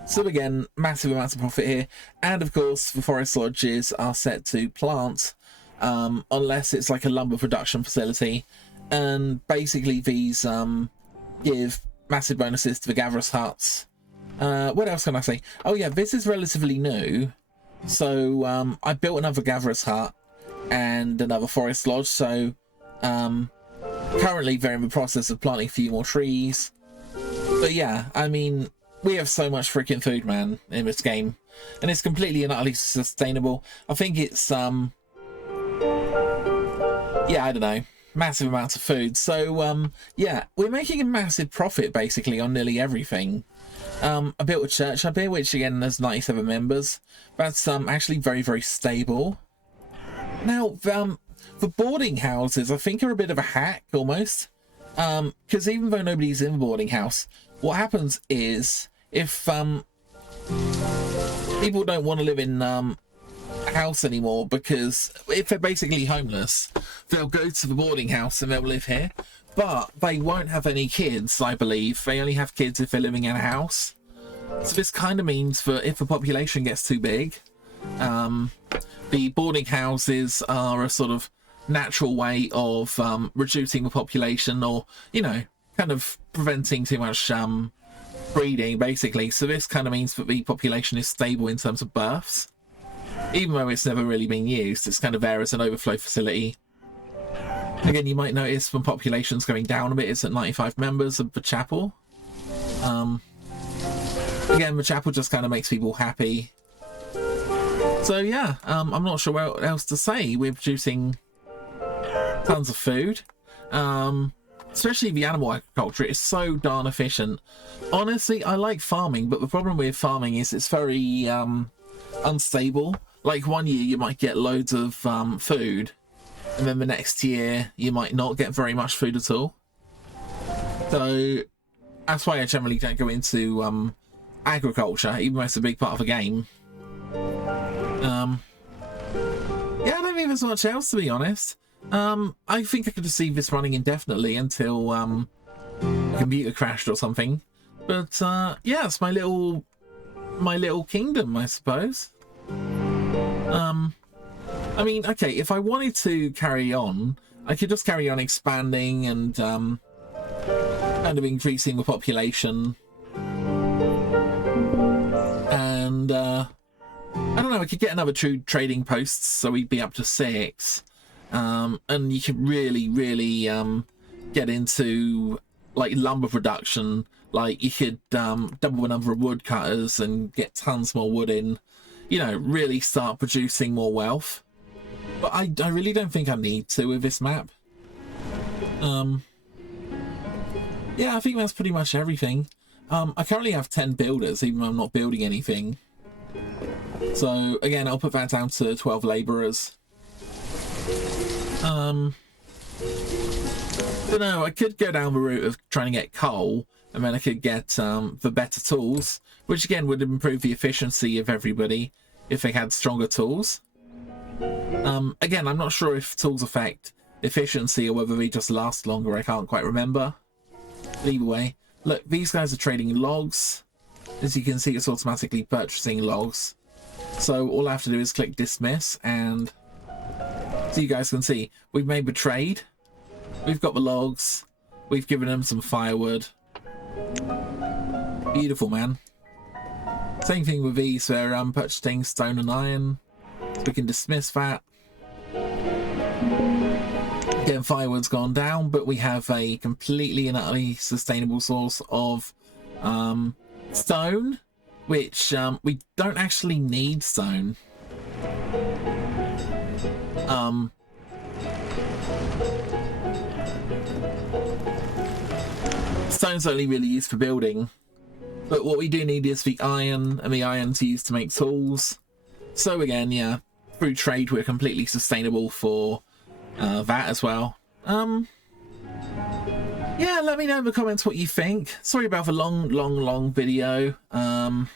So again, massive amounts of profit here. And of course, the forest lodges are set to plant, unless it's like a lumber production facility. And basically these give massive bonuses to the gatherers' huts. What else can I say? Oh yeah, this is relatively new. So I built another gatherers' hut and another forest lodge. So currently they're in the process of planting a few more trees. But yeah, I mean, we have so much freaking food, man, in this game, and it's completely and utterly sustainable. I think it's yeah, I don't know, massive amounts of food. So yeah, we're making a massive profit basically on nearly everything. I built a church up here, which again has 97 members. That's actually very, very stable. Now the boarding houses I think are a bit of a hack almost, because even though nobody's in the boarding house, what happens is if people don't want to live in a house anymore, because if they're basically homeless, they'll go to the boarding house and they'll live here, but they won't have any kids, I believe. They only have kids if they're living in a house. So this kind of means that if the population gets too big, the boarding houses are a sort of natural way of reducing the population, or, you know, kind of preventing too much breeding, basically. So this kind of means that the population is stable in terms of births, even though it's never really been used. It's kind of there as an overflow facility. Again, you might notice when population's going down a bit, it's at 95 members of the chapel. Again, the chapel just kind of makes people happy. So yeah, I'm not sure what else to say. We're producing tons of food. Especially the animal agriculture, it's so darn efficient. Honestly, I like farming, but the problem with farming is it's very unstable. Like one year you might get loads of food, and then the next year you might not get very much food at all. So that's why I generally don't go into agriculture, even though it's a big part of the game. Yeah, I don't think there's much else, to be honest. I think I could just see this running indefinitely until a computer crashed or something. But yeah, it's my little kingdom, I suppose. I mean, okay, if I wanted to carry on, I could just carry on expanding and kind of increasing the population. And I don't know, I could get another 2 trading posts, so we'd be up to 6. And you could really get into like lumber production. Like you could double the number of woodcutters and get tons more wood in. you know, really start producing more wealth. But I really don't think I need to with this map. Yeah, I think that's pretty much everything. I currently have 10 builders, even though I'm not building anything. So, again, I'll put that down to 12 labourers. Don't know, I could go down the route of trying to get coal, and then I could get the better tools, which again would improve the efficiency of everybody if they had stronger tools. Again, I'm not sure if tools affect efficiency or whether they just last longer. I can't quite remember. But either way, look, these guys are trading logs. As you can see, it's automatically purchasing logs. So all I have to do is click dismiss, and so you guys can see we've made the trade. We've got the logs. We've given them some firewood. Beautiful, man. Same thing with these. They're purchasing stone and iron. So we can dismiss that. Again, firewood's gone down, but we have a completely and utterly sustainable source of stone, which we don't actually need stone. Stone's only really used for building, but what we do need is the iron, and the iron's used to make tools. So again, yeah, through trade we're completely sustainable for that as well. Yeah, let me know in the comments what you think. Sorry about the long video. I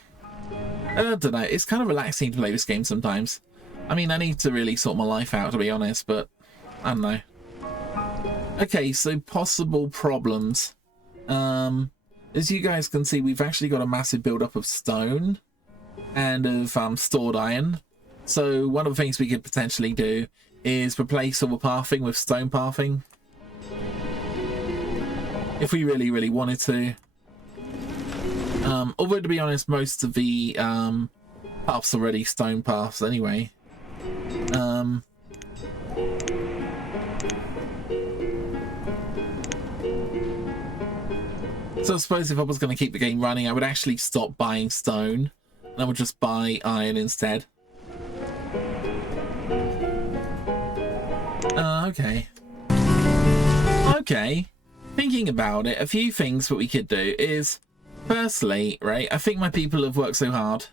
don't know, it's kind of relaxing to play this game sometimes. I mean, I need to really sort my life out, to be honest, but I don't know. Okay, so possible problems. As you guys can see, we've actually got a massive build-up of stone and of stored iron. So one of the things we could potentially do is replace all the pathing with stone pathing, if we really wanted to. Although, to be honest, most of the paths are already stone paths anyway. So I suppose if I was going to keep the game running, I would actually stop buying stone, and I would just buy iron instead. Okay. Okay. Thinking about it, a few things that we could do is, firstly, right, I think my people have worked so hard.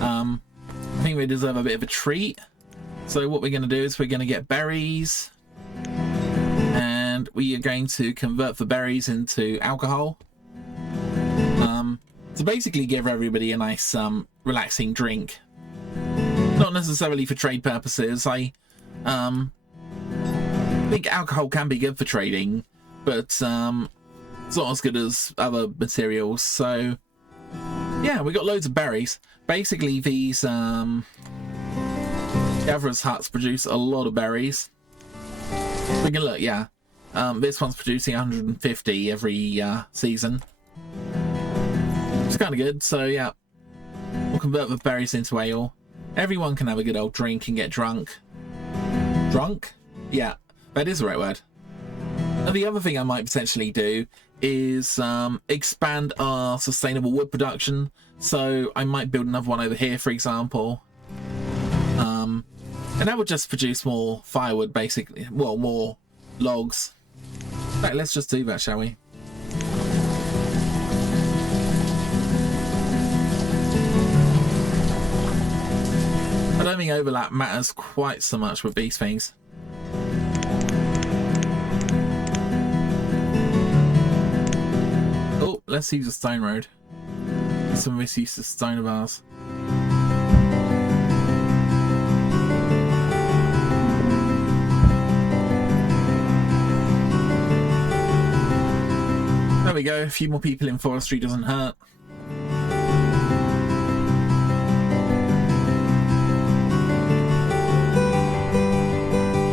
I think they deserve a bit of a treat. So what we're going to do is we're going to get berries, and we are going to convert the berries into alcohol. To basically give everybody a nice relaxing drink. Not necessarily for trade purposes. I think alcohol can be good for trading, but it's not as good as other materials. So yeah, we got loads of berries. Basically, these gatherers' huts produce a lot of berries. We can look, yeah. This one's producing 150 every season. It's kind of good. So yeah, we'll convert the berries into ale. Everyone can have a good old drink and get drunk. Drunk? Yeah, that is the right word. And the other thing I might potentially do is expand our sustainable wood production. So I might build another one over here, for example. And that would just produce more firewood, basically. Well, more logs. Right, let's just do that, shall we? I don't think overlap matters quite so much with these things. Oh, let's use a stone road. Some misuse of stone of ours. There we go, a few more people in forestry doesn't hurt.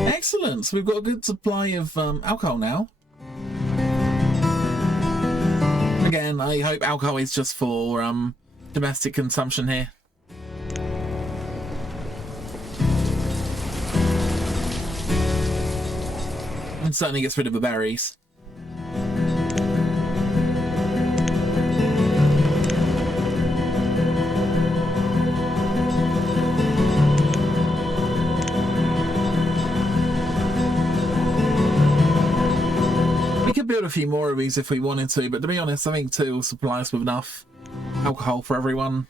Excellent, so we've got a good supply of alcohol now. Again, I hope alcohol is just for domestic consumption here. And certainly gets rid of the berries. build a few more of these if we wanted to, but to be honest, I think 2 will supply us with enough alcohol for everyone.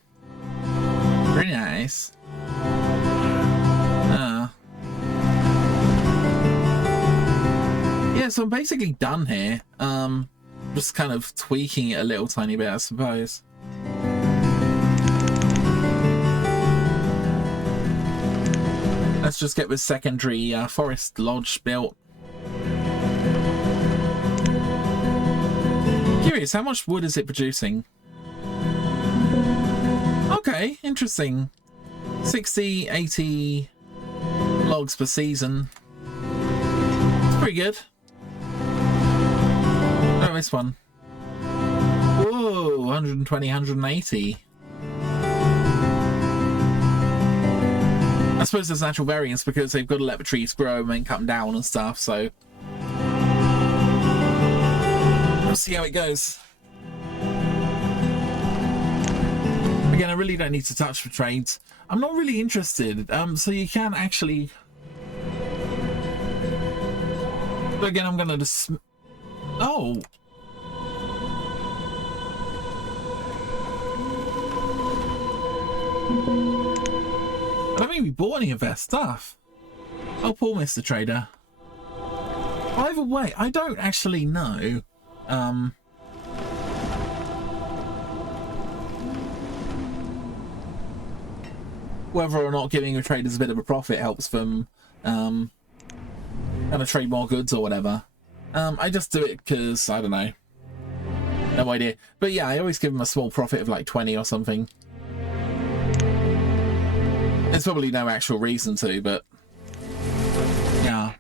Very nice. Yeah, so I'm basically done here. Just kind of tweaking it a little tiny bit, I suppose. Let's just get this secondary forest lodge built. Curious, how much wood is it producing? Okay, interesting. 60, 80 logs per season. It's pretty good. Oh, this one. Whoa, 120, 180. I suppose there's natural variance because they've got to let the trees grow and then cut them down and stuff, so we'll see how it goes. Again, I really don't need to touch the trades. I'm not really interested, so you can actually... But again, I'm gonna just... Oh! I don't think we bought any of their stuff. Oh, poor Mr. Trader. Either way, I don't actually know. Whether or not giving the traders a bit of a profit helps them kind of trade more goods or whatever. I just do it because, I don't know. No idea. But yeah, I always give them a small profit of like 20 or something. There's probably no actual reason to, but yeah.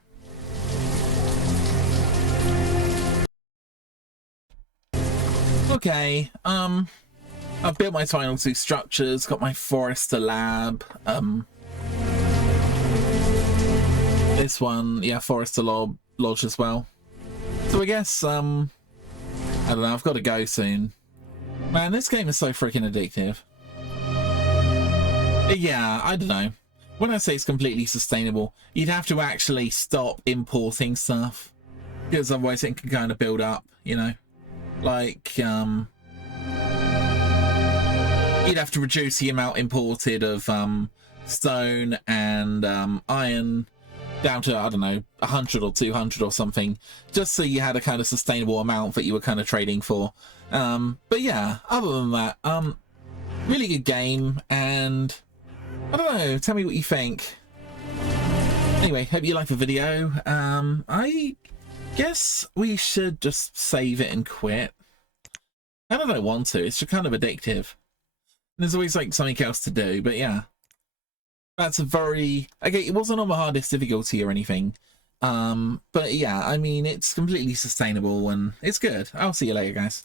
Okay, I've built my final 2 structures, got my Forester lab, this one, yeah, Forester lodge as well. So I guess, I don't know, I've got to go soon. Man, this game is so freaking addictive. Yeah, I don't know. When I say it's completely sustainable, you'd have to actually stop importing stuff, because otherwise it can kind of build up, you know? Like, you'd have to reduce the amount imported of stone and iron down to, I don't know, 100 or 200 or something, just so you had a kind of sustainable amount that you were kind of trading for. But yeah, other than that, really good game, and I don't know, tell me what you think. Anyway, hope you liked the video. I guess we should just save it and quit. I don't want to, it's just kind of addictive. There's always like something else to do, but yeah. That's a very... Okay, it wasn't on the hardest difficulty or anything. But yeah, I mean, it's completely sustainable and it's good. I'll see you later, guys.